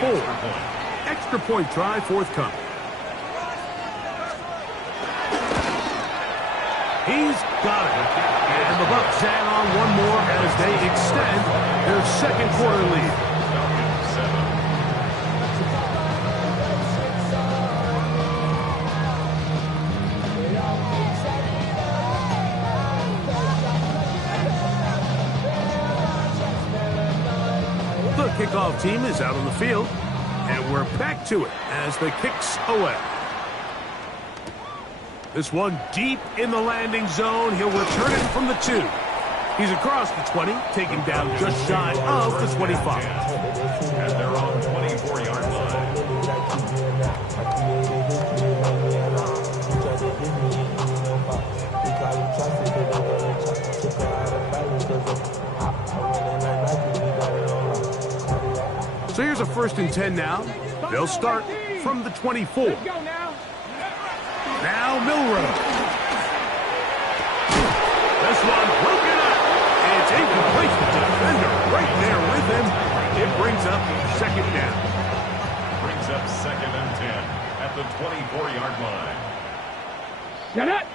4. Extra point try forthcoming. He's got it. And the Bucs add on one more as they extend their second quarter lead. The kickoff team is out on the field, and we're back to it as the kick's away. This one deep in the landing zone. He'll return it from the 2. He's across the 20, taken down just shy of the 25. And they're on 24-yard line. So here's a 1st and 10 now. They'll start from the 24. Now Milroe. This one broken up. It's incomplete. Defender right there with him. It brings up 2nd down. Brings up 2nd and 10 at the 24-yard line. Set up.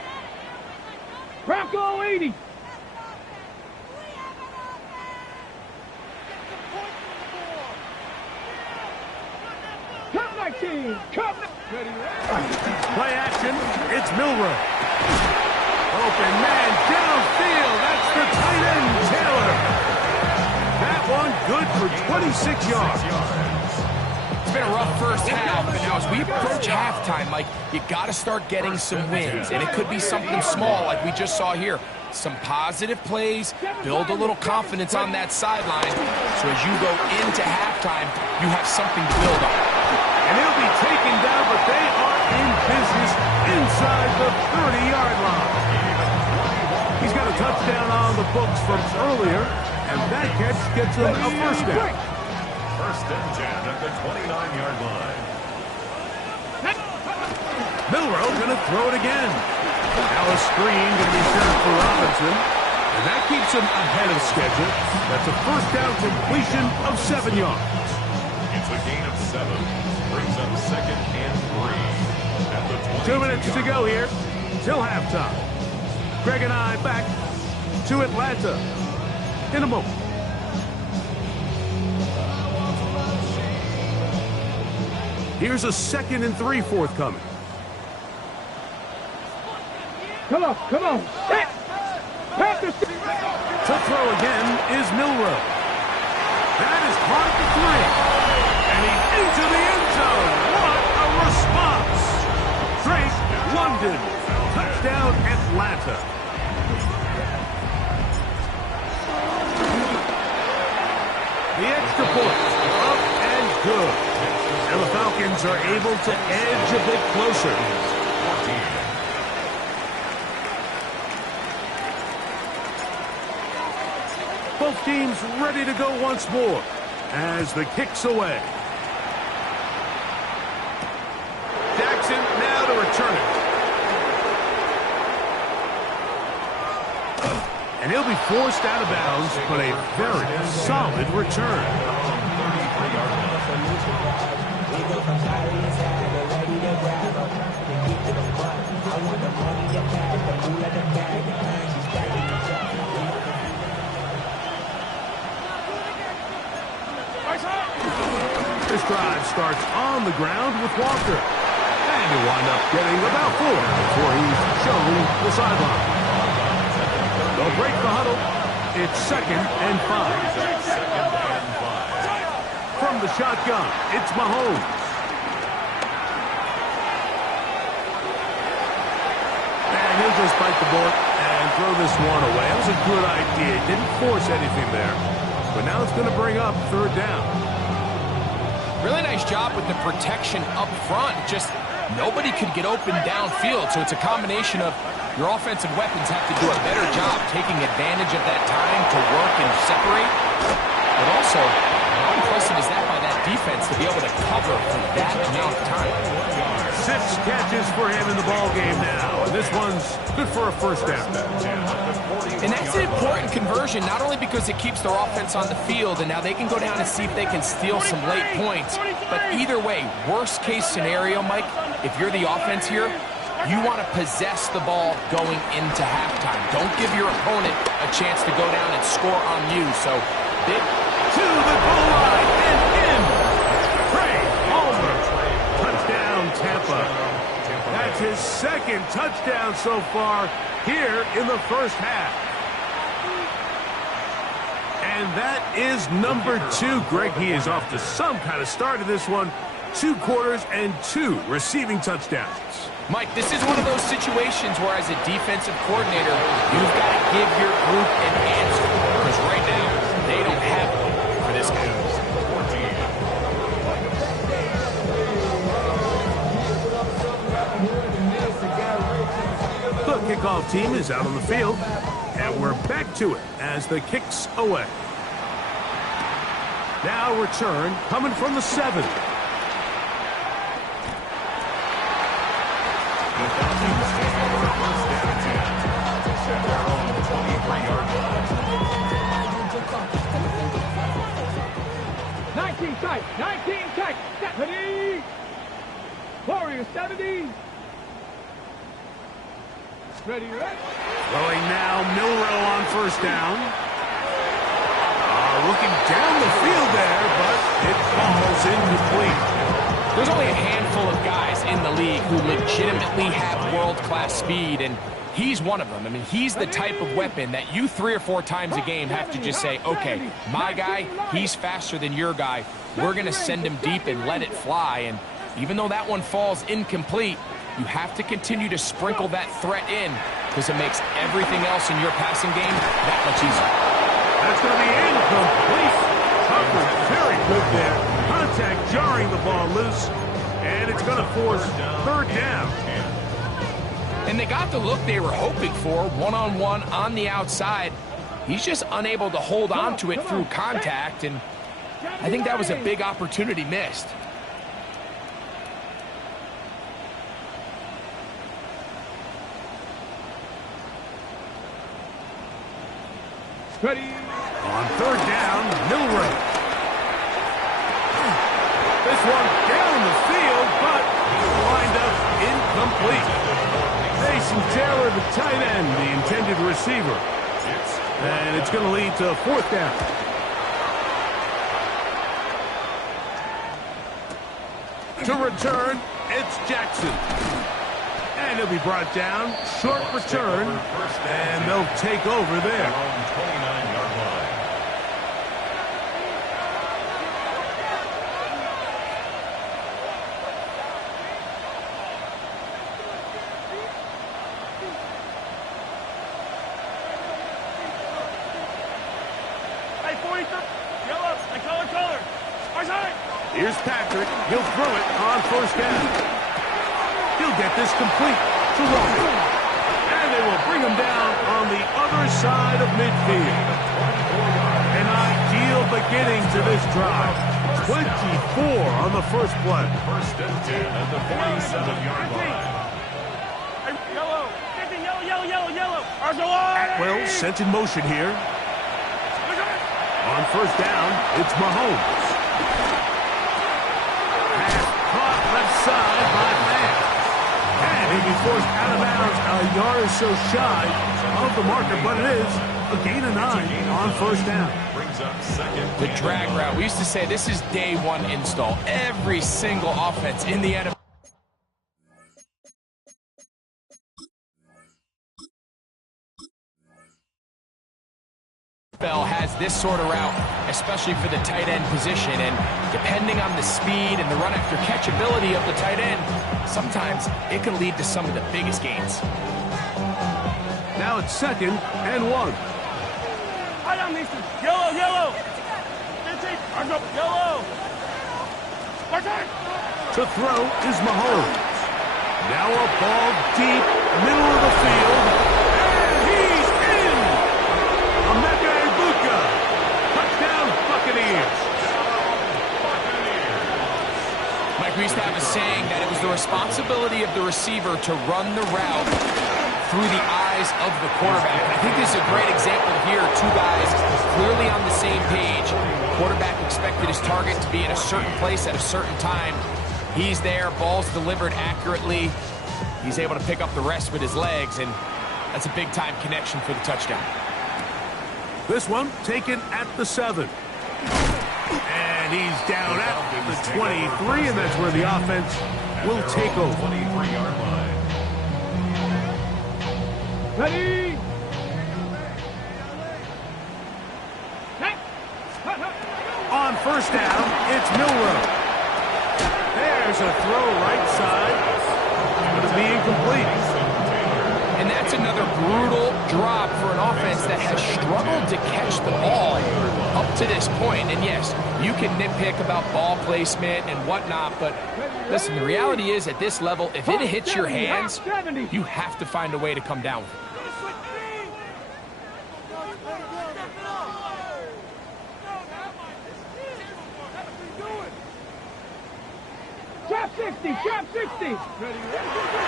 Bronco 80. Come 19. Come. Play action. It's Milroe. Open man downfield. That's the tight end, Taylor. That one good for 26 yards. It's been a rough first half, but now as we approach halftime, Mike, you got to start getting some wins, and it could be something small like we just saw here. Some positive plays, build a little confidence on that sideline, so as you go into halftime, you have something to build on. And he'll be taken down, but they are in business inside the 30-yard line. He's got a touchdown on the books from earlier, and that catch gets him a 1st down. 1st and 10 at the 29-yard line. Milroe going to throw it again. Now a screen going to be set up for Robinson, and that keeps him ahead of schedule. That's a 1st down completion of 7 yards. It's a gain of 7. Brings up 2nd and 3 at the 2 minutes to go here till halftime. Greg and I back to Atlanta in a moment. Here's a 2nd and 3 forthcoming. Come on. Come on. To throw again is Milroe. That is caught at the 3. And he's into the end zone. What a response. Drake London. Touchdown Atlanta. The extra point. Up and good. And the Falcons are able to edge a bit closer. Both teams ready to go once more as the kick's away. Jackson now to return it. And he'll be forced out of bounds, but a very solid return. This drive starts on the ground with Walker. And he'll wind up getting about 4 before he's shown the sideline. They'll break the huddle. It's 2nd and 5. From the shotgun, it's Mahomes. And he'll just bite the bullet and throw this one away. That was a good idea. Didn't force anything there. But now it's going to bring up 3rd down. Really nice job with the protection up front. Just nobody could get open downfield, so it's a combination of your offensive weapons have to do a better job taking advantage of that time to work and separate. But also, how impressive is that by that defense to be able to cover for that amount of time. 6 catches for him in the ball game now. And this one's good for a first down. And that's an important conversion, not only because it keeps their offense on the field, and now they can go down and see if they can steal some late points. But either way, worst case scenario, Mike, if you're the offense here, you want to possess the ball going into halftime. Don't give your opponent a chance to go down and score on you. So big to the goal line and in. Trey Palmer. Touchdown, Tampa. That's his 2nd touchdown so far here in the first half. And that is number 2. Greg, he is off to some kind of start in this one. 2 quarters and 2 receiving touchdowns. Mike, this is one of those situations where as a defensive coordinator, you've got to give your group an answer. Because right now, they don't have one for this game. The kickoff team is out on the field, and we're back to it as the kick's away. Now return coming from the 7. Tight, 19 tight, 70. Warriors 70. Ready, ready. Throwing now, Milrow on first down. Looking down the field there, but it falls incomplete. There's only a handful of guys in the league who legitimately have world-class speed, and he's one of them. I mean, he's the type of weapon that you 3 or 4 times a game have to just say, okay, my guy, he's faster than your guy. We're going to send him deep and let it fly. And even though that one falls incomplete, you have to continue to sprinkle that threat in because it makes everything else in your passing game that much easier. That's going to be incomplete. Tucker, very good there. Contact jarring the ball loose, and it's going to force 3rd down. And they got the look they were hoping for, one-on-one on the outside. He's just unable to hold on to it through contact, and I think that was a big opportunity missed. Ready. On 3rd down, Milrow. This one down the field, but lined up incomplete. Mason Taylor, the tight end, the intended receiver. And it's going to lead to 4th down. To return, it's Jackson. And he'll be brought down. Short return. And they'll take over there. 29-yard line. Hey, 43. Yellow. I color. Here's Patrick. He'll throw it on 1st down. He'll get this complete to Walker. And they will bring him down on the other side of midfield. An ideal beginning to this drive. 24 on the first play. 1st and 10 at the 47-yard line. Yellow. Yellow. Atwell sent in motion here. On 1st down, it's Mahomes. Pass caught left side by Lamb. And he'll be forced out of bounds a yard or so shy of the marker, but it is a gain of 9 on 1st down. Brings up 2nd. The drag route, we used to say this is day 1 install. Every single offense in the NFL has this sort of route, especially for the tight end position, and depending on the speed and the run after catch ability of the tight end, sometimes it can lead to some of the biggest gains. Now it's 2nd and 1. I don't need to. Yellow. Yellow. To throw is Mahomes. Now a ball deep, middle of the field, and he's in! Emeka Egbuka. Touchdown, Buccaneers. Mike, we used to have a saying that it was the responsibility of the receiver to run the route through the eyes of the quarterback. And I think this is a great example here. Two guys clearly on the same page. Quarterback expected his target to be in a certain place at a certain time. He's there, ball's delivered accurately. He's able to pick up the rest with his legs, and that's a big-time connection for the touchdown. This one taken at the 7. And he's down at the 23, and that's where the offense will take over. 23-yard line. Ready? On first down, it's Milroe. There's a throw right side. But it's being incomplete. And that's another brutal drop for an offense that has struggled to catch the ball up to this point. And yes, you can nitpick about ball placement and whatnot, but listen, the reality is at this level, if it hits your hands, you have to find a way to come down with it. Trap 60, trap 60.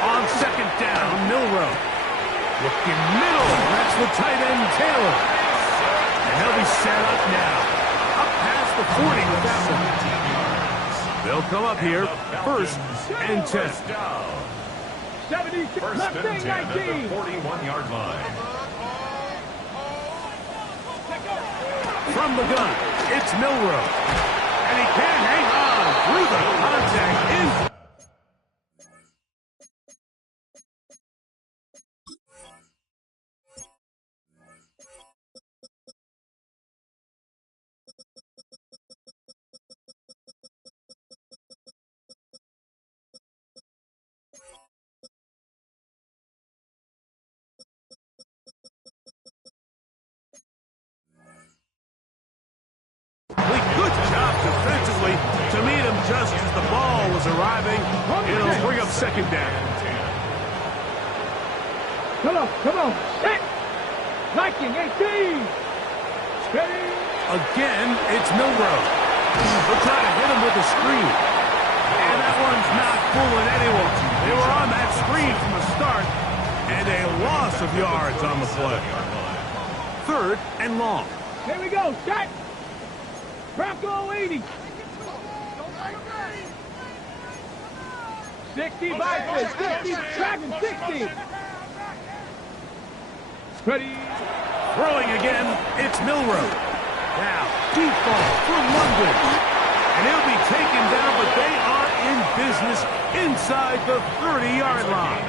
On second down, Milroe. Looking middle. That's the tight end, Taylor. And he'll be set up now. Up past the 40 with that one. They'll come up here. First and 10. 76, First left and thing, 10 at the 19. 41-yard line. From the gun, it's Milroe. And he can't hang on through the contact. Good job defensively to meet him just as the ball was arriving. It'll bring up second down. Come on. Set. Liking 18. Steady. Again, it's Milroe. They'll try to hit him with a screen. And that one's not fooling anyone. They were on that screen from the start. And a loss of yards on the play. Third and long. Here we go. Set. Bronco 80. 60 by 60. Dragon 60. Ready. Throwing again, it's Milroe. Now, deep ball from London. And he'll be taken down, but they are in business inside the 30-yard line.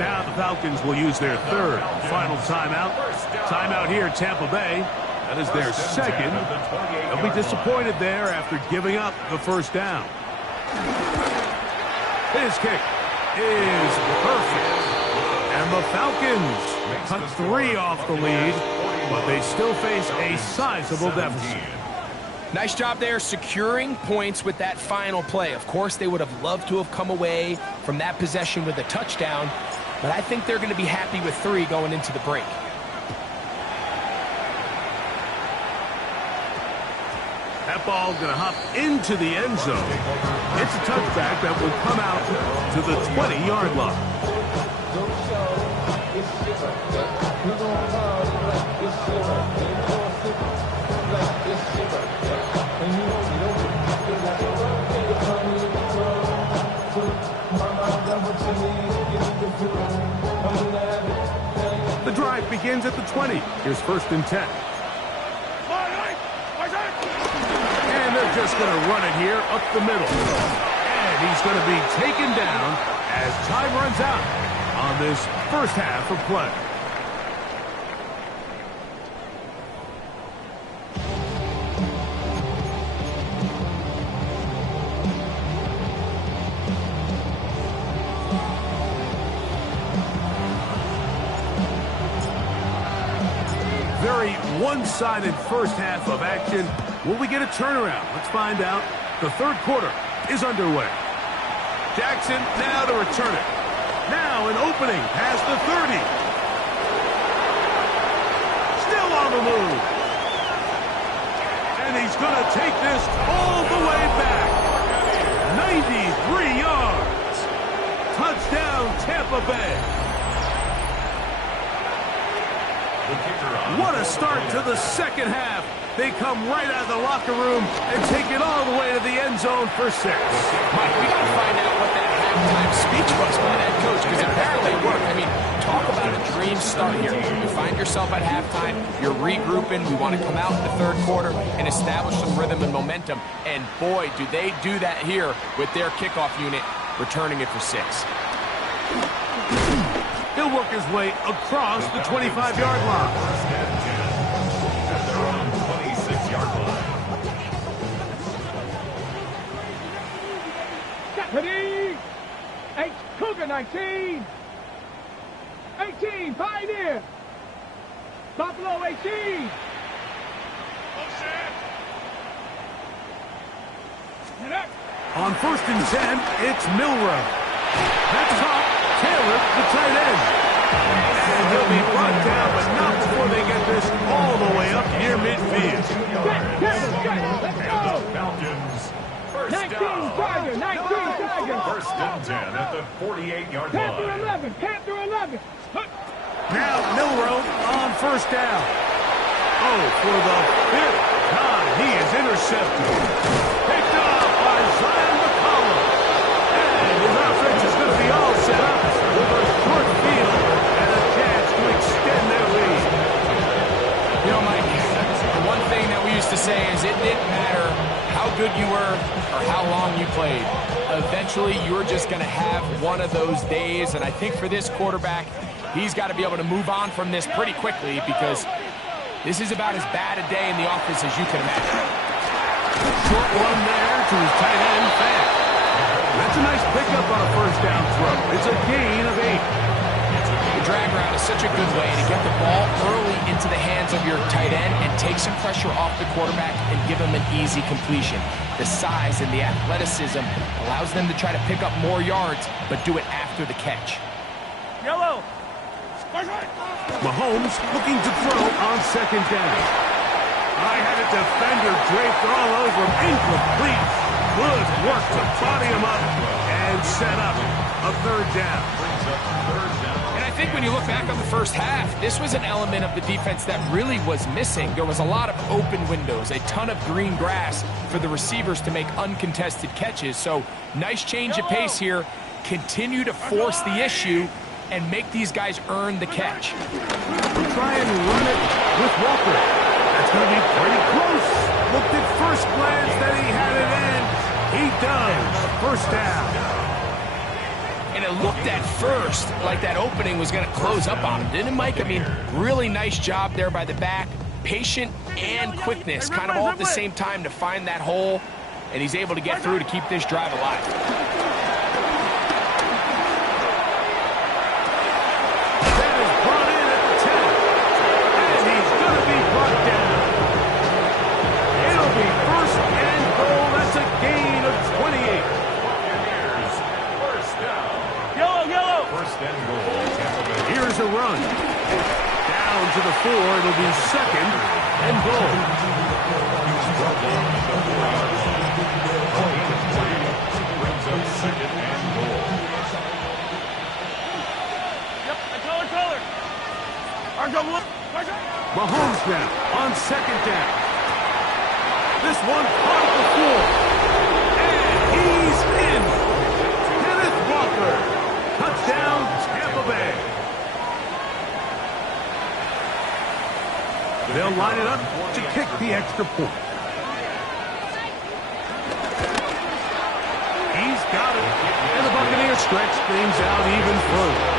Now the Falcons will use their third final timeout. Timeout here, Tampa Bay. That is their second. They'll be disappointed there after giving up the first down. His kick is perfect. And the Falcons cut 3 off the lead, but they still face a sizable deficit. Nice job there securing points with that final play. Of course, they would have loved to have come away from that possession with a touchdown, but I think they're going to be happy with 3 going into the break. That ball going to hop into the end zone. It's a touchback that will come out to the 20-yard line. The drive begins at the 20. Here's first and 10. And they're just going to run it here up the middle. And he's going to be taken down as time runs out on this first half of play. Very one-sided first half of action. Will we get a turnaround? Let's find out. The third quarter is underway. Jackson now to return it. Now an opening past the 30. Still on the move. And he's going to take this all the way back. Tampa Bay. What a start to the second half. They come right out of the locker room and take it all the way to the end zone for 6. Mike, we got to find out what that halftime speech was by that coach, because apparently it worked. I mean, talk about a dream start here. You find yourself at halftime, you're regrouping, we want to come out in the third quarter and establish some rhythm and momentum. And boy, do they do that here with their kickoff unit, returning it for 6. He'll work his way across the 25-yard line. At their own 26-yard line. Ready? 8, Cougar 19. 18, Pioneer. Buffalo 18. On 1st and 10, it's Milrow. That's top, Taylor, the tight end. And he'll be brought down, but not before they get this all the way up near midfield. Let's go. Falcons. First 19, down. Tiger, 19, Tiger. First and 10 at the 48-yard Panther line. 11, Panther 11. Now Milrow on 1st down. Oh, for the 5th time, he is intercepted. Picked up by Zion McCollum. And his offense is going to be all set up with a short field and a chance to extend their lead. You know, Mike, the one thing that we used to say is it didn't matter how good you were or how long you played. Eventually, you're just going to have one of those days, and I think for this quarterback, he's got to be able to move on from this pretty quickly, because this is about as bad a day in the office as you can imagine. Short one there to his tight end, Fant. That's a nice pickup on a 1st down throw. It's a gain of 8. The drag route is such a good way to get the ball early into the hands of your tight end and take some pressure off the quarterback and give him an easy completion. The size and the athleticism allows them to try to pick up more yards, but do it after the catch. Yellow. Mahomes looking to throw on 2nd down. I had a defender draped all over him. Incomplete. Good work to body him up and set up a 3rd down. And I think when you look back on the first half, this was an element of the defense that really was missing. There was a lot of open windows, a ton of green grass for the receivers to make uncontested catches. So nice change of pace here. Continue to force the issue and make these guys earn the catch. We'll try and run it with Walker. That's going to be pretty close. Looked at first glance that he had it in. He does. 1st down. And it looked at first like that opening was going to close up on him, didn't it, Mike? I mean, really nice job there by the back. Patient and quickness, kind of all at the same time to find that hole, and he's able to get through to keep this drive alive. That is brought in at the 10. And he's going to be brought down. It'll be 1st and goal. That's a gain of 28. Buccaneers. First down. Yellow. First and goal. Tampa Bay. Here's a run. Down to the 4. It'll be 2nd and goal. Brings up 2nd and goal. Mahomes now on 2nd down. This one caught at the 4. And he's in. Kenneth Walker. Touchdown, Tampa Bay. They'll line it up to kick the extra point. He's got it. And the Buccaneers stretch things out even further.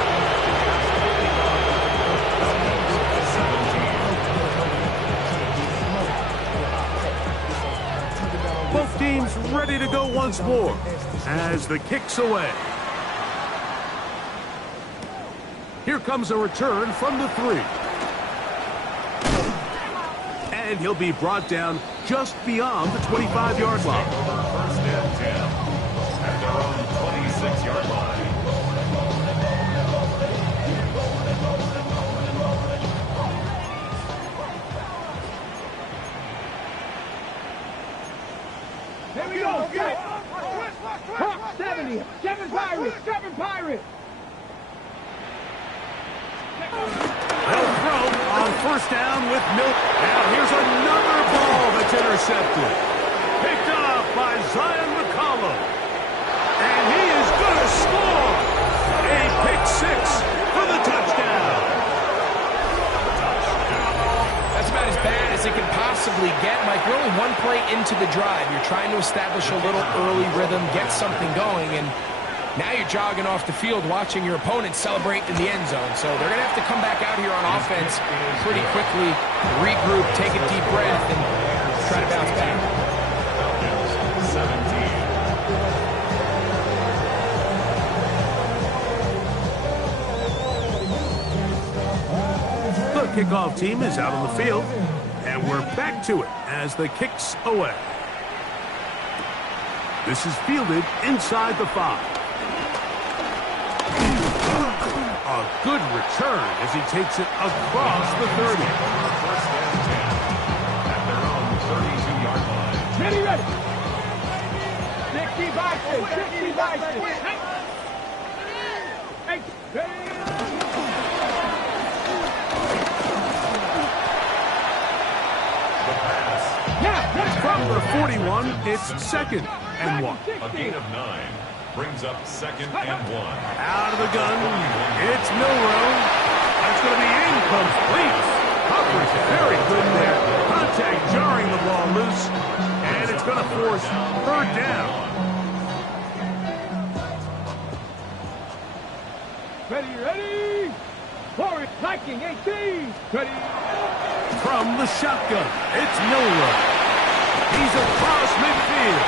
Both teams ready to go once more as the kick's away. Here comes a return from the 3. And he'll be brought down just beyond the 25-yard line. First and 10 at their own 26-yard line. Here we go. Hawk 70. 7 Pirates. 7 Pirates. They'll throw on first down with Milk. Now here's another ball that's intercepted. Picked off by Zion McCollum. And he is going to score. A pick six for the touchdown. That's about as bad as it can possibly get, Mike. We're only one play into the drive. You're trying to establish a little early rhythm, get something going, and now you're jogging off the field watching your opponent celebrate in the end zone. So they're going to have to come back out here on offense pretty quickly, regroup, take a deep breath, and try to bounce back. 17. The kickoff team is out on the field, and we're back to it as the kick's away. This is fielded inside the 5. A good return as he takes it across the 30. First and 10 at their own 32-yard line. Ready, ready. 60 boxes, 60 boxes. Hey, The pass. From the 41, it's 2nd and 1. A gain of 9 brings up 2nd and 1. Out of the gun, it's Milrow. That's going to be incomplete. Coverage very good there. Contact jarring the ball loose, and it's going to force 3rd down. ready, ready. Forward, hiking, 18. Ready. From the shotgun, it's Milrow. He's across midfield,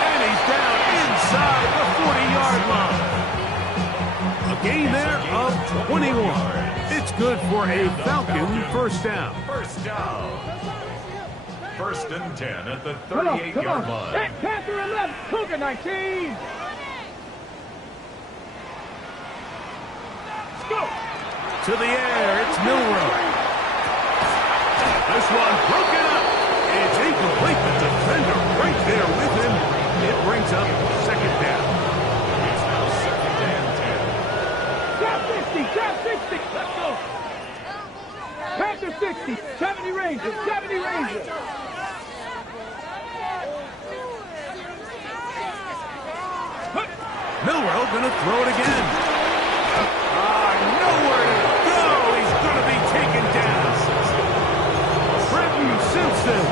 and he's down inside the 40-yard line. A gain there of 21. It's good for a Falcon first down. First down. 1st and 10 at the Come on, 38-yard line. Hey, Panther 11, Cougar 19. Let's go. To the air, it's Milrow. This one broken up. It's incomplete. The defender right there with him. It brings up 2nd down. It's now 2nd and 10. Trap 60, trap 60. Let's go. Panther 60, 70 Rangers, 70 Rangers. Milrow going to throw it again. Nowhere to go. He's going to be taken down. Brenton Simpson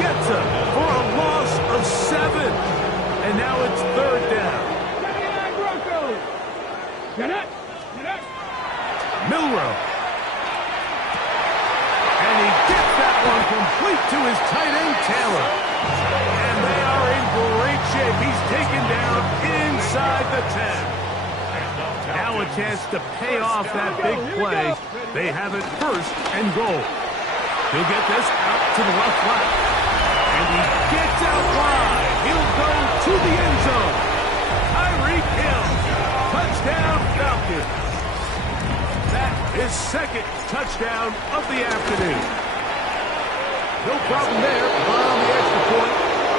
gets him for a loss of 7. And now it's 3rd down. 79 Broncos. Get up, get up. Milrow. And he gets that one complete to his tight end, Taylor. And they are in great shape. He's taken down inside the 10. Now a chance to pay off that big play. They have it 1st and goal. He'll get this out to the left flat. And he gets out wide. He'll go to the end zone. Tyreek Hill. Touchdown Falcons. That is 2nd touchdown of the afternoon. No problem there on the extra point.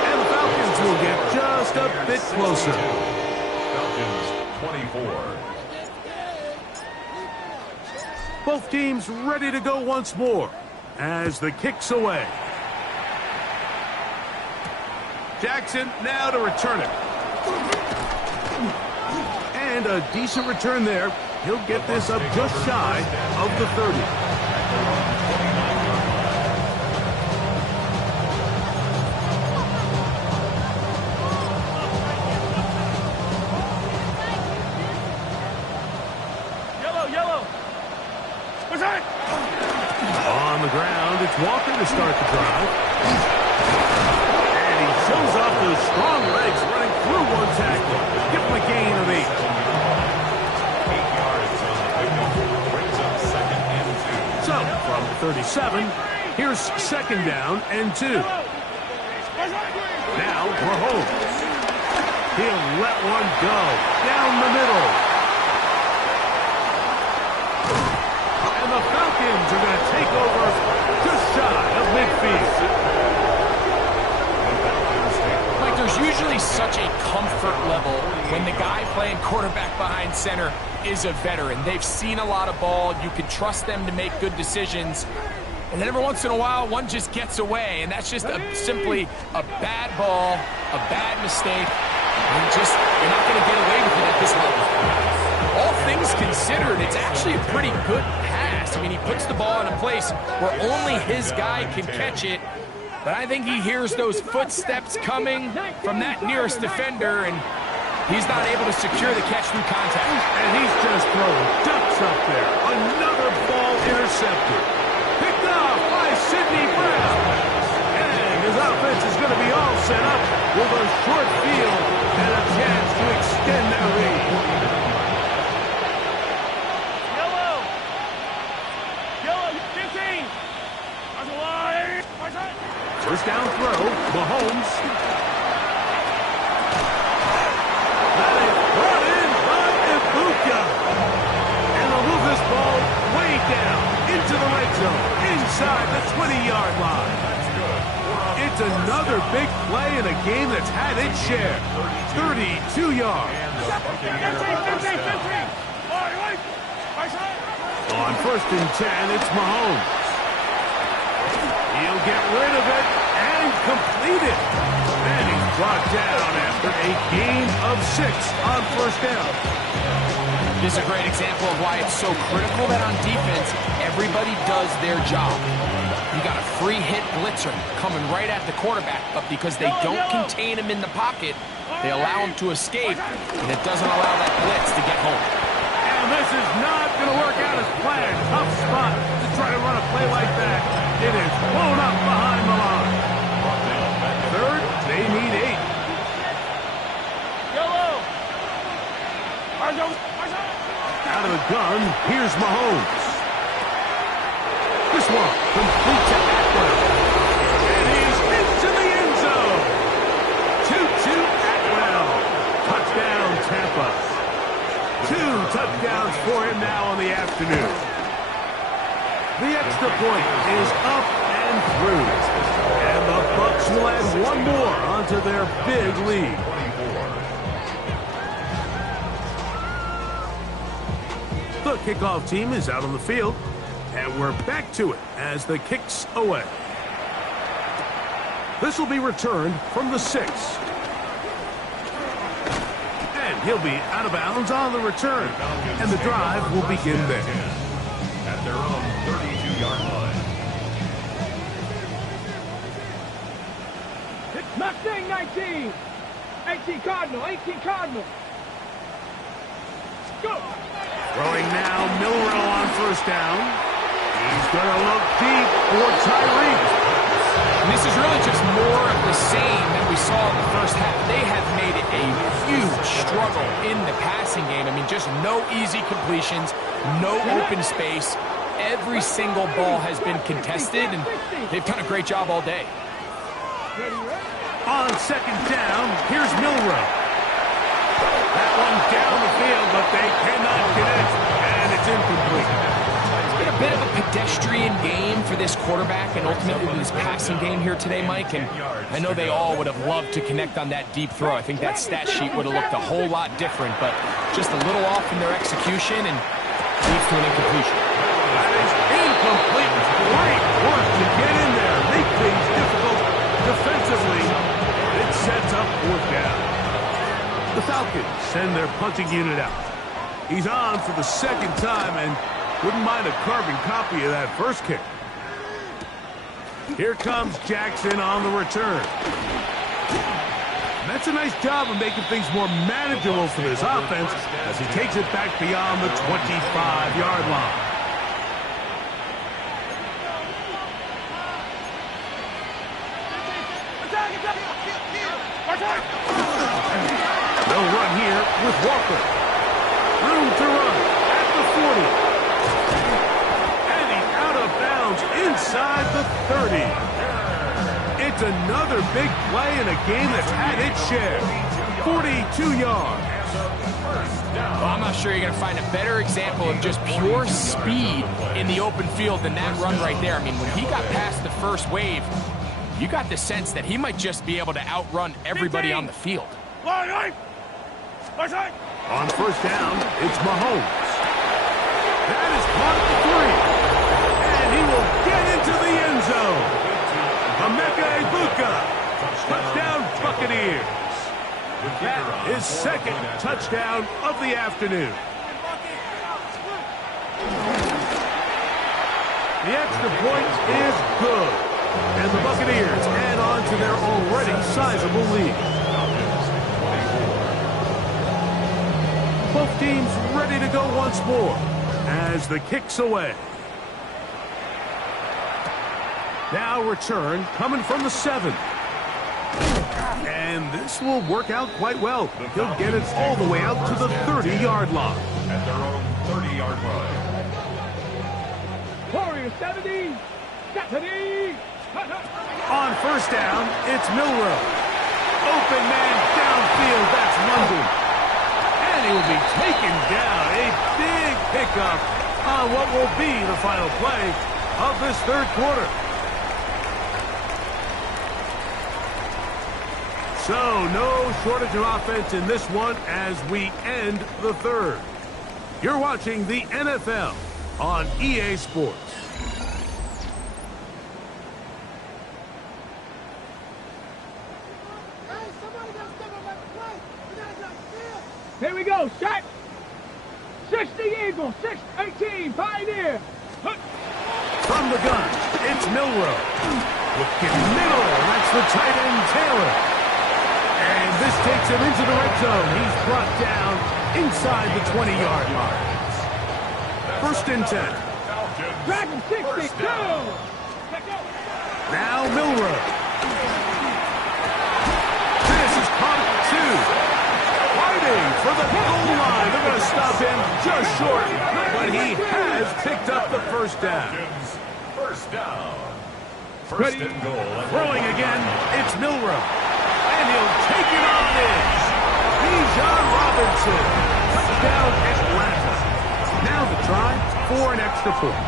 And the Falcons will get just a bit closer. Falcons 24. Both teams ready to go once more as the kick's away. Jackson now to return it. And a decent return there. He'll get this up just shy of the 30. On the ground, it's Walker to start the drive. And he shows off those strong legs running through one tackle. Give him a gain of 8. 8 yards on the pickup. Brings up 2nd and 2. So, from the 37, here's 2nd down and 2. Now we're home. He'll let one go down the middle. And the Falcons are going to take over just shy of midfield. Like, there's usually such a comfort level when the guy playing quarterback behind center is a veteran. They've seen a lot of ball. You can trust them to make good decisions. And then every once in a while, one just gets away, and that's just simply a bad ball, a bad mistake, and you're not going to get away with it at this level. All things considered, it's actually a pretty good pass. I mean, he puts the ball in a place where only his guy can catch it, but I think he hears those footsteps coming from that nearest defender, and he's not able to secure the catch through contact. And he's just throwing ducks up there. Another ball intercepted. Picked off by Sidney Brown. And his offense is going to be all set up with a short field and a chance to extend their lead. Yellow, 15. First down throw, Mahomes. That is brought in by Ibuka. And they'll move this ball way down into the red zone, inside the 20-yard line. It's another big play in a game that's had its share. 32 yards. On 1st and 10, it's Mahomes. He'll get rid of it and complete it. And he's brought down after a gain of 6 on 1st down. This is a great example of why it's so critical that on defense, everybody does their job. You got a free hit blitzer coming right at the quarterback, but because they don't contain him in the pocket, they allow him to escape, and it doesn't allow that blitz to get home. And this is not going to work out as planned. Tough spot to try to run a play like that. It is blown up behind the line. 3rd, they need 8. Out of the gun, here's Mahomes. This one complete to Atwell. And he's into the end zone. 2-2 Atwell. Touchdown, Tampa. 2 touchdowns for him now on the afternoon. The extra point is up and through. And the Bucs will add one more onto their big lead. The kickoff team is out on the field, and we're back to it as the kick's away. This will be returned from the 6. And he'll be out of bounds on the return, and the drive will begin there. At their own 32-yard line. It's Mustang 19. 18 Cardinal, 18 Cardinal. Go. Throwing now, Milrow on 1st down. He's going to look deep for Tyreek. And this is really just more of the same that we saw in the first half. They have made it a huge struggle in the passing game. I mean, just no easy completions, no open space. Every single ball has been contested, and they've done a great job all day. On 2nd down, here's Milrow. That one down the field, but they cannot connect, and it's incomplete. It's been a bit of a pedestrian game for this quarterback and ultimately this passing game here today, Mike, and I know they all would have loved to connect on that deep throw. I think that stat sheet would have looked a whole lot different, but just a little off in their execution and leads to an incompletion. That is incomplete. Great work to get in there, make things difficult defensively. It sets up 4th down. The Falcons send their punting unit out. He's on for the 2nd time and wouldn't mind a carbon copy of that first kick. Here comes Jackson on the return. And that's a nice job of making things more manageable for this offense as he takes it back beyond the 25-yard line. They'll run here with Walker. Room to run at the 40. And he's out of bounds inside the 30. It's another big play in a game that's had its share. 42 yards. Well, I'm not sure you're going to find a better example of just pure speed in the open field than that run right there. I mean, when he got past the first wave, you got the sense that he might just be able to outrun everybody on the field. On first down, it's Mahomes. That is caught at the 3. And he will get into the end zone. Emeka Egbuka. Touchdown, Buccaneers. That is second touchdown of the afternoon. The extra point is good. And the Buccaneers add on to their already sizable lead. Both teams ready to go once more as the kick's away. Now return coming from the 7. And this will work out quite well. He'll get it all the way out to the 30-yard line. At their own 30-yard line. Warriors 70. On first down, it's Milroe. Open man downfield, that's London. And he will be taken down. A big pickup on what will be the final play of this third quarter. So, no shortage of offense in this one as we end the third. You're watching the NFL on EA Sports. Here we go, shot. 60 Eagles, 6-18, Pioneer. From the gun, it's Milroe. Looking middle, that's the tight end Taylor. And this takes him into the red zone. He's brought down inside the 20-yard line. First and 10. Dragon 62. Now Milroe. This is caught at 2. Fighting for the goal line. They're going to stop him just short, but he has picked up the first down. First down. First and goal. Throwing again, it's Milroe. And he'll take it on in. Bijan Robinson. Touchdown Atlanta. Now the try for an extra point.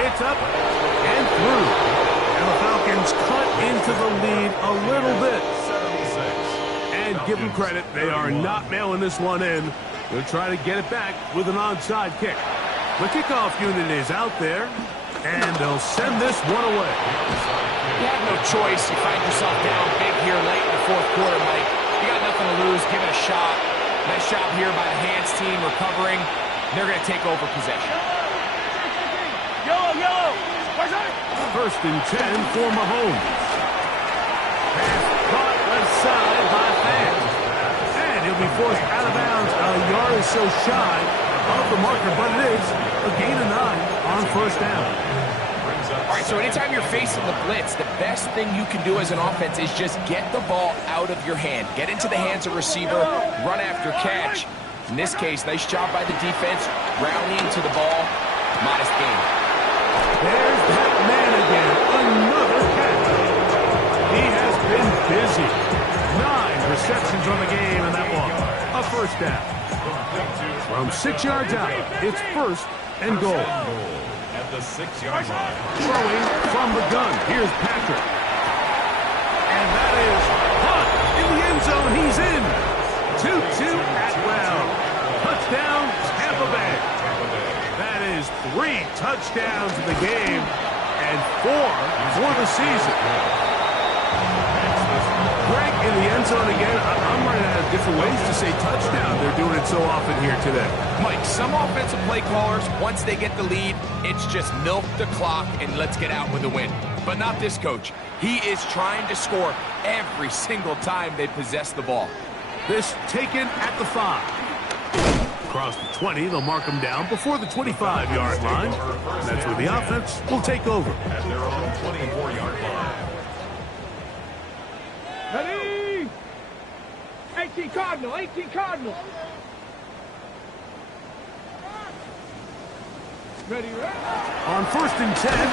It's up and through. And the Falcons cut into the lead a little bit. And give them credit, they are not mailing this one in. They'll try to get it back with an onside kick. The kickoff unit is out there, and they'll send this one away. You have no choice. You find yourself down big here late in the fourth quarter, Mike. You got nothing to lose. Give it a shot. Nice job here by the hands team recovering. They're going to take over possession. Yellow. First and 10 for Mahomes. Pass caught left side by Fant. And he'll be forced out of bounds a yard or so shy of the marker, but it is a gain of 9 on first down. All right, so anytime you're facing the blitz, the best thing you can do as an offense is just get the ball out of your hand. Get into the hands of receiver, run after catch. In this case, nice job by the defense, rallying to the ball. Modest gain. There's that man again. Another catch. He has been busy. 9 receptions on the game, and that one, a first down. From 6 yards out, it's first and goal. At the 6-yard line. Throwing from the gun. Here's Patrick. And that is caught in the end zone. He's in. 2-2 Atwell. Touchdown, Tampa Bay. That is 3 touchdowns in the game and 4 for the season. Greg in the end zone again. I'm running out of different ways to say touchdown. They're doing it so often here today. Mike, some offensive play callers, once they get the lead, it's just milk the clock and let's get out with a win. But not this coach. He is trying to score every single time they possess the ball. This taken at the 5. Across the 20, they'll mark them down before the 25-yard line. And that's where the offense will take over. At their own 24-yard line. Ready? 18 Cardinal. Ready? On first and 10,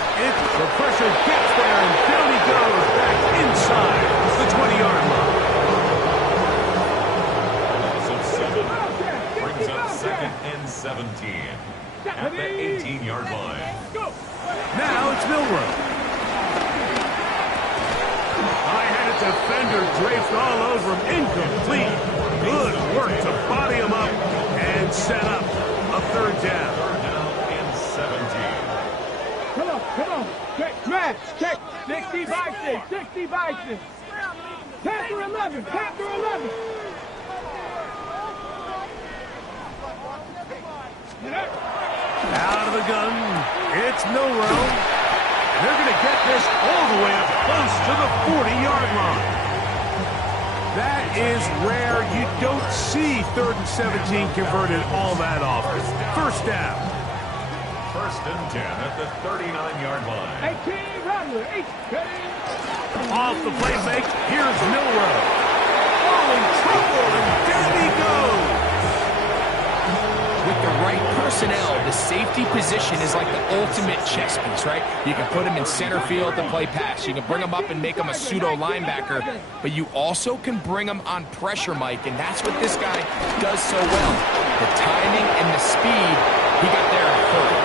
the pressure gets there, and down he goes back inside the 20-yard line. So 7 brings up second and 17 at the 18-yard line. Go. Now it's Milroe. I had it defender draped all over him. Incomplete. Good work to body him up and set up a third down. Third down and 17. Come on. Check, match, check. 60 by 6, 60 by 6. Panther 11, Panther 11. Out of the gun, it's Milrow. They're going to get this all the way up close to the 40-yard line. That is rare. You don't see 3rd and 17 converted all that often. First down. First and 10 at the 39-yard line. 18, Rattler, 18. Off the play fake, here's Milrow. Oh, in trouble, and down he goes. With the right personnel, the safety position is like the ultimate chess piece, right? You can put him in center field to play pass. You can bring him up and make him a pseudo linebacker, but you also can bring him on pressure, Mike, and that's what this guy does so well. The timing and the speed, he got there in a hurry.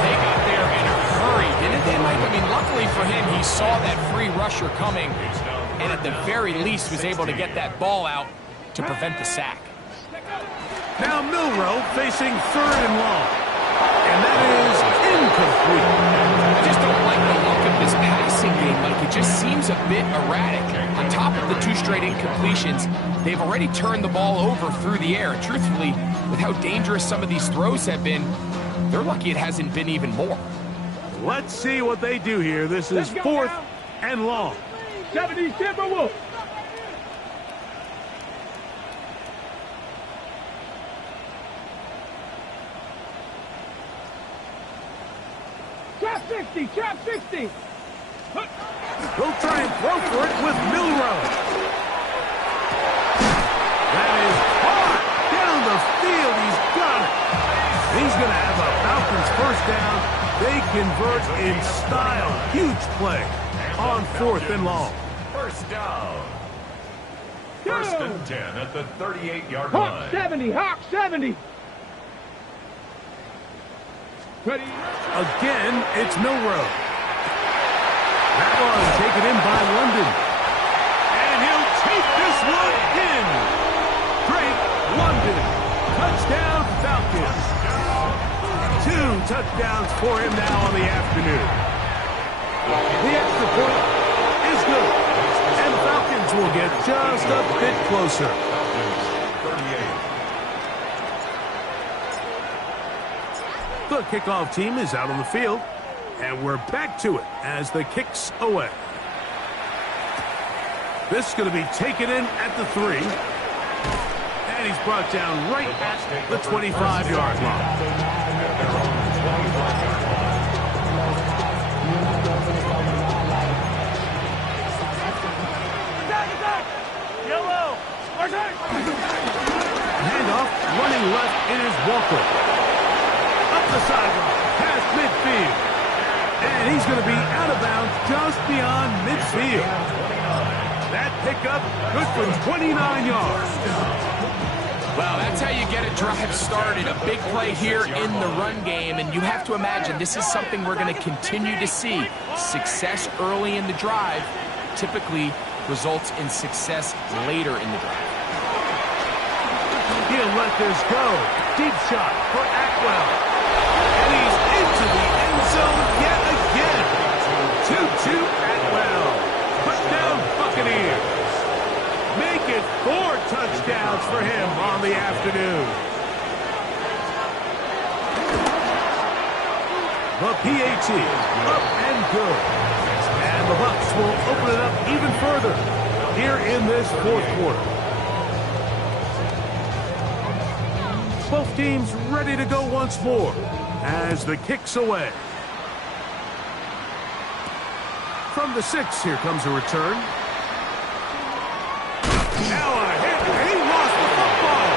They got there in a hurry, didn't they, Mike? I mean, luckily for him, he saw that free rusher coming, and at the very least was able to get that ball out to prevent the sack. Now Milrow facing 3rd and long. And that is incomplete. I just don't like the look of this passing game, Mike. It just seems a bit erratic. On top of the 2 straight incompletions, they've already turned the ball over through the air. And truthfully, with how dangerous some of these throws have been, they're lucky it hasn't been even more. Let's see what they do here. This is 4th and long. 70 Timberwolves. Trap 60. They'll try and throw for it with Milrow. That is hard down the field. He's got it. He's going to have a Falcons first down. They convert in style. Huge play on 4th and long. First down. First and 10 at the 38-yard Hawk line. 70, Hawk 70. Ready? Again, it's Milrow. That one taken in by London. And he'll take this one in. Drake London. Touchdown Falcons. 2 touchdowns for him now on the afternoon. The extra point is good. And Falcons will get just a bit closer. The kickoff team is out on the field, and we're back to it as the kick's away. This is going to be taken in at the 3, and he's brought down right at the 25-yard line. Handoff, running left, it is Walker. The sideline, past midfield. And he's going to be out of bounds just beyond midfield. That pickup, good for 29 yards. Well, that's how you get a drive started. A big play here in the run game. And you have to imagine this is something we're going to continue to see. Success early in the drive typically results in success later in the drive. He'll let this go. Deep shot for Atwell. And he's into the end zone yet again. 2-2 Atwell. Touchdown Buccaneers. Make it 4 touchdowns for him on the afternoon. The PAT up and good. And the Bucs will open it up even further here in this 4th quarter. Both teams ready to go once more as the kick's away. From the 6, here comes a return. Now a hit. He lost the football.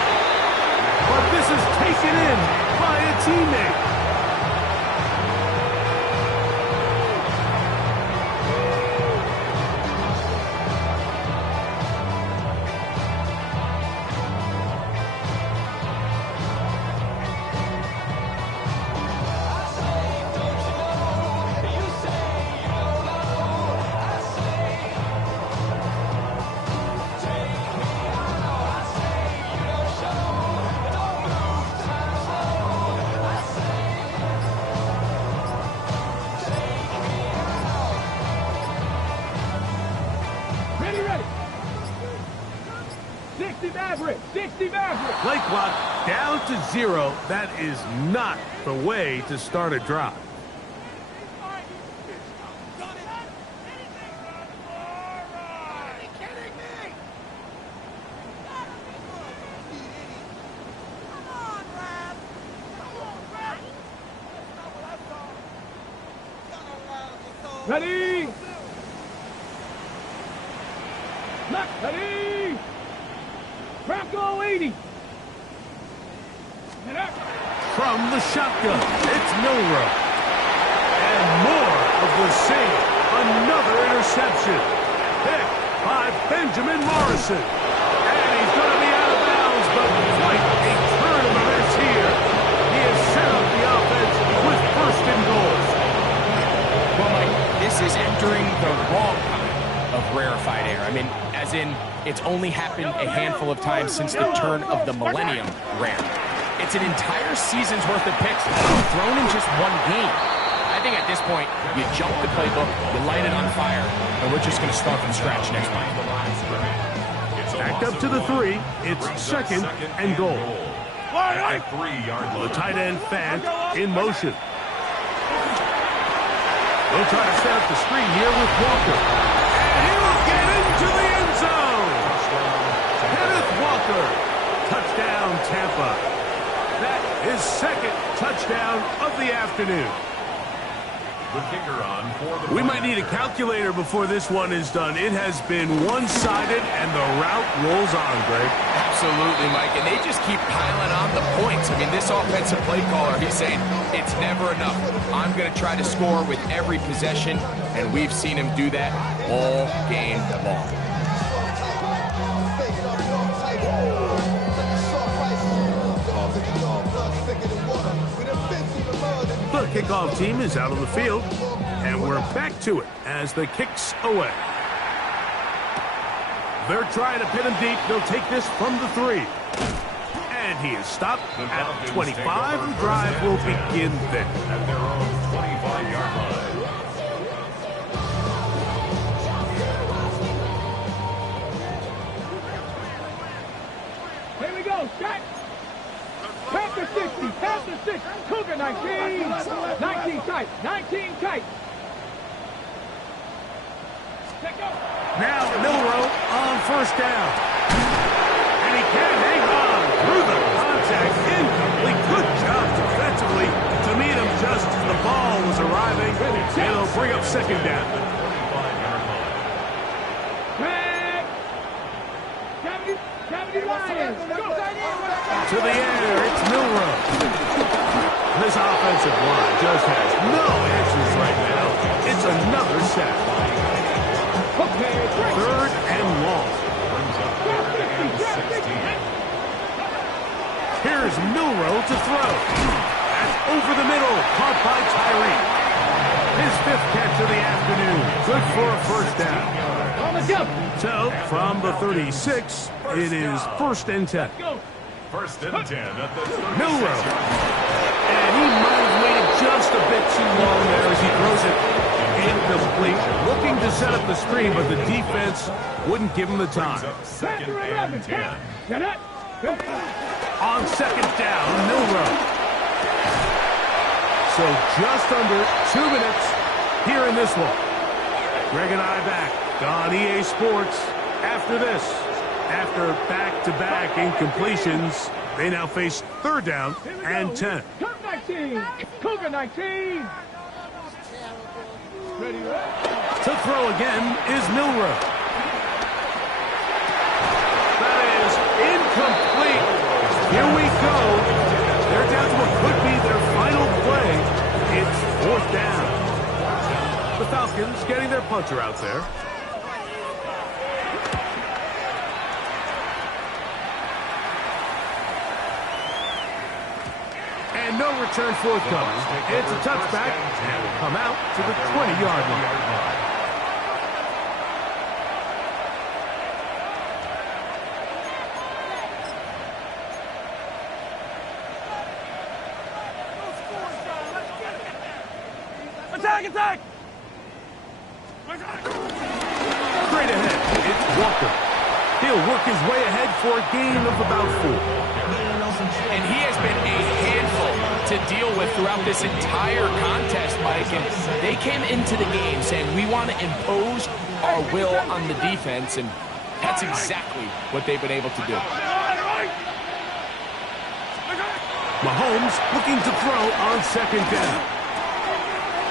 But this is taken in by a teammate. 60 Maverick. 60 Maverick. Play clock down to 0. That is not the way to start a drive. Ready? Look, ready? Bronco 80. And up. From the shotgun, it's Milrow. And more of the same. Another interception. Picked by Benjamin Morrison. And he's going to be out of bounds, but quite a turn of events here. He has set up the offense with first and goals. Well, Mike, this is entering the wrong kind of rarefied air. I mean, as in, it's only happened a handful of times since the turn of the millennium ran. It's an entire season's worth of picks thrown in just one game. I think at this point, you jump the playbook, you light it on fire, and we're just going to start from scratch next month. Back up to the 3. It's second and goal. At the 3-yard line. The tight end Fant in motion. They'll try to set up the screen here with Walker. And he will get into the end zone. Kenneth Walker. Touchdown, Tampa. That is second touchdown of the afternoon. The kicker on for the... We might need a calculator before this one is done. It has been one-sided, and the route rolls on, Greg. Absolutely, Mike, and they just keep piling on the points. I mean, this offensive play caller, he's saying it's never enough. I'm going to try to score with every possession, and we've seen him do that all game long. The kickoff team is out on the field, and we're back to it as the kick's away. They're trying to pin him deep. They'll take this from the 3. And he is stopped at 25. The drive will begin then. At their own 25-yard line. Here we go. Shot. Panther 60. Panther 60. Cougar 19. 19 tight. 19 tight. Take up. Now Milrow on first down. And he can't hang on through the contact. Incomplete. Good job defensively to meet him just as the ball was arriving. And it'll bring up second down. 25-yard line. Back. 70 Lions. Go. To the air, it's Milrow. This offensive line just has no answers right now. It's another sack. Third and long. Here's Milrow to throw. That's over the middle, caught by Tyree. His 5th catch of the afternoon. Good for a first down. On the jump. So, from the 36, it is first and 10. First and 10 at the 36-yard Milrow. line. And he might have waited just a bit too long there as he throws it incomplete. Looking to set up the screen, but the defense wouldn't give him the time. Second and 10. Get it. On second down, Milrow. So just under 2 minutes here in this one. Greg and I back on EA Sports after this. After back-to-back incompletions, they now face third down and 10. Cougar 19. Cougar 19. Ready, To throw again is Milrow. That is incomplete. Here we go. They're down to what could be their final play. It's fourth down. The Falcons getting their punter out there. And no return forthcoming. It's a touchback, and will come out to the 20-yard line. Attack! Straight ahead, it's Walker. He'll work his way ahead for a gain of about 4. And he has been a handful to deal with throughout this entire contest, Mike. And they came into the game saying, we want to impose our will on the defense, and that's exactly what they've been able to do. Mahomes looking to throw on second down.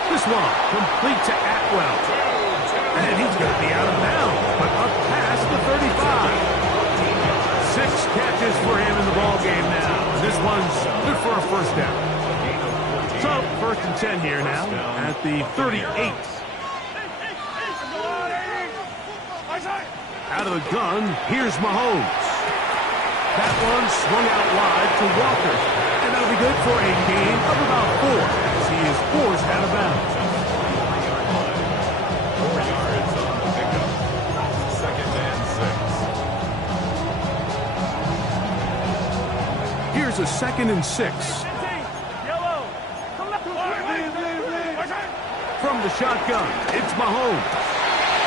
This one complete to Atwell. And he's going to be out of bounds, but up past the 35. 6 catches for him in the ball game now. This one's good for a first down. So, first and 10 here now at the 38. Out of the gun, here's Mahomes. That one swung out wide to Walker. And that'll be good for a gain of about 4 as he is forced out of bounds. 4 yards on the pickup. Second and 6. Here's a 2nd and 6. From the shotgun, it's Mahomes.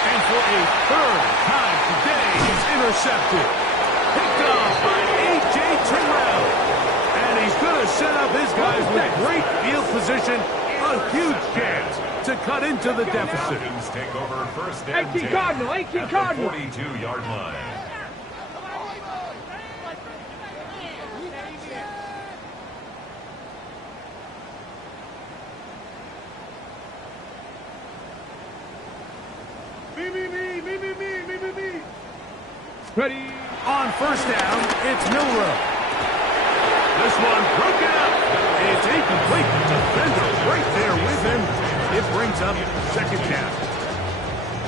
And for a third time today, he's intercepted. Picked up by A.J. Terrell. And he's going to set up his guys with great field position. A huge chance to cut into the deficit. Falcons take over first and 18 10 Cardinal, 18 at Cardinal. the 42-yard line. Ready. On first down, it's Milroe. This one broken up. It's incomplete. Defender right there with him. It brings up second down.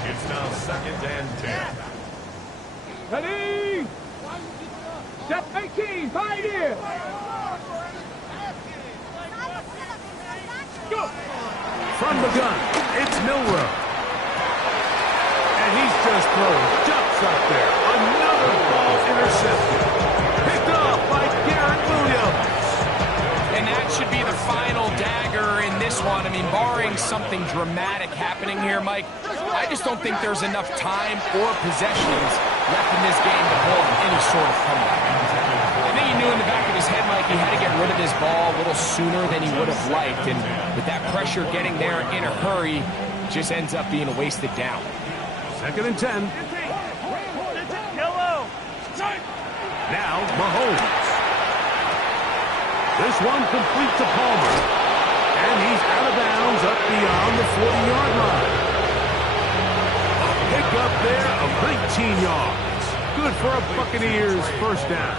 It's now second and 10. Ready. Step 18. Pioneer. Go. From the gun, it's Milroe. And he's just throwing jumps up there. Another ball intercepted. Picked off by Garrett Williams. And that should be the final dagger in this one. I mean, barring something dramatic happening here, Mike, I just don't think there's enough time or possessions left in this game to hold any sort of comeback. I think he knew in the back of his head, Mike, he had to get rid of this ball a little sooner than he would have liked. And with that pressure getting there in a hurry, just ends up being a wasted down. Second and 10. Now Mahomes. This one complete to Palmer. And he's out of bounds up beyond the 40-yard line. A pickup there of 19 yards. Good for a Buccaneers first down.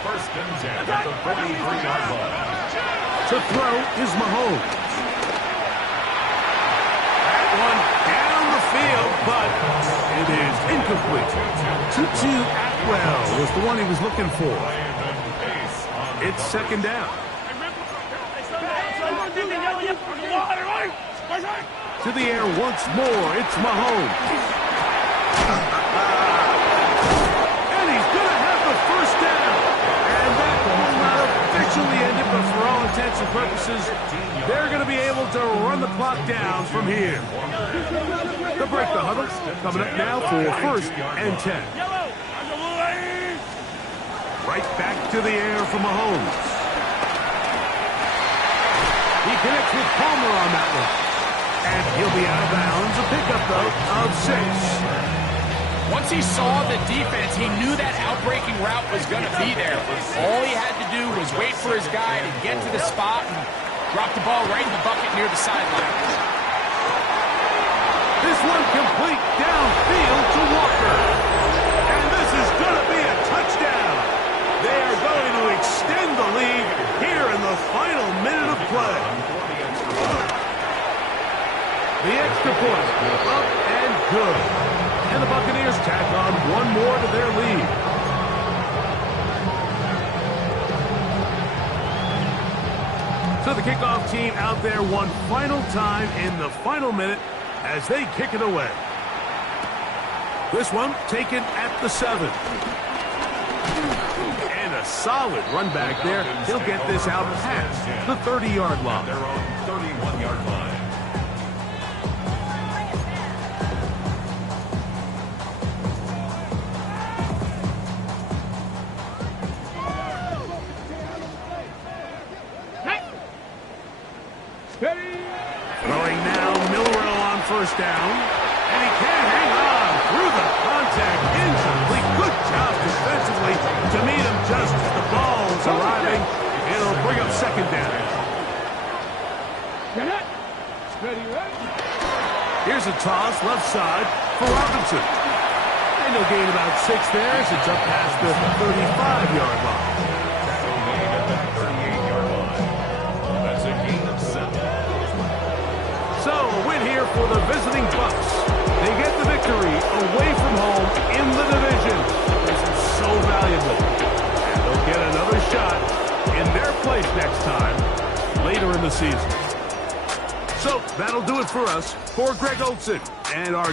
First and 10 at the 43-yard line. To throw is Mahomes. That one down the field, but it is incomplete. Tutu Atwell was the one he was looking for. It's second down. To the air once more, it's Mahomes. And he's going to have the first down. And that will not officially end it, but for all intents and purposes, they're going to be able to run the clock down from here. The break the huddle coming up now for first and 10. Right back to the air for Mahomes. He connects with Palmer on that one. And he'll be out of bounds. A pickup, though, of 6. Once he saw the defense, he knew that outbreaking route was going to be there. All he had to do was wait for his guy to get to the spot and drop the ball right in the bucket near the sideline. This one complete downfield to Walker. And this is going to be a touchdown. They are going to extend the lead here in the final minute of play. The extra point, up and good. And the Buccaneers tack on one more to their lead. So the kickoff team out there one final time in the final minute as they kick it away. This one taken at the 7. And a solid run back there. He'll get this out past the 30-yard line. Their own 31-yard line. first down. And he can't hang on through the contact. Incomplete. Good job defensively to meet him just as the ball is arriving. It'll bring up second down. Here's a toss left side for Robinson. And he'll gain about 6 there as it's up past the 35-yard line. Tackle made at the 38-yard line. That's a gain of 7. So, a win here for the visiting Bucs. They get the victory away from home in the division. This is so valuable. And they'll get another shot in their place next time later in the season. So, that'll do it for us. For Greg Olson and our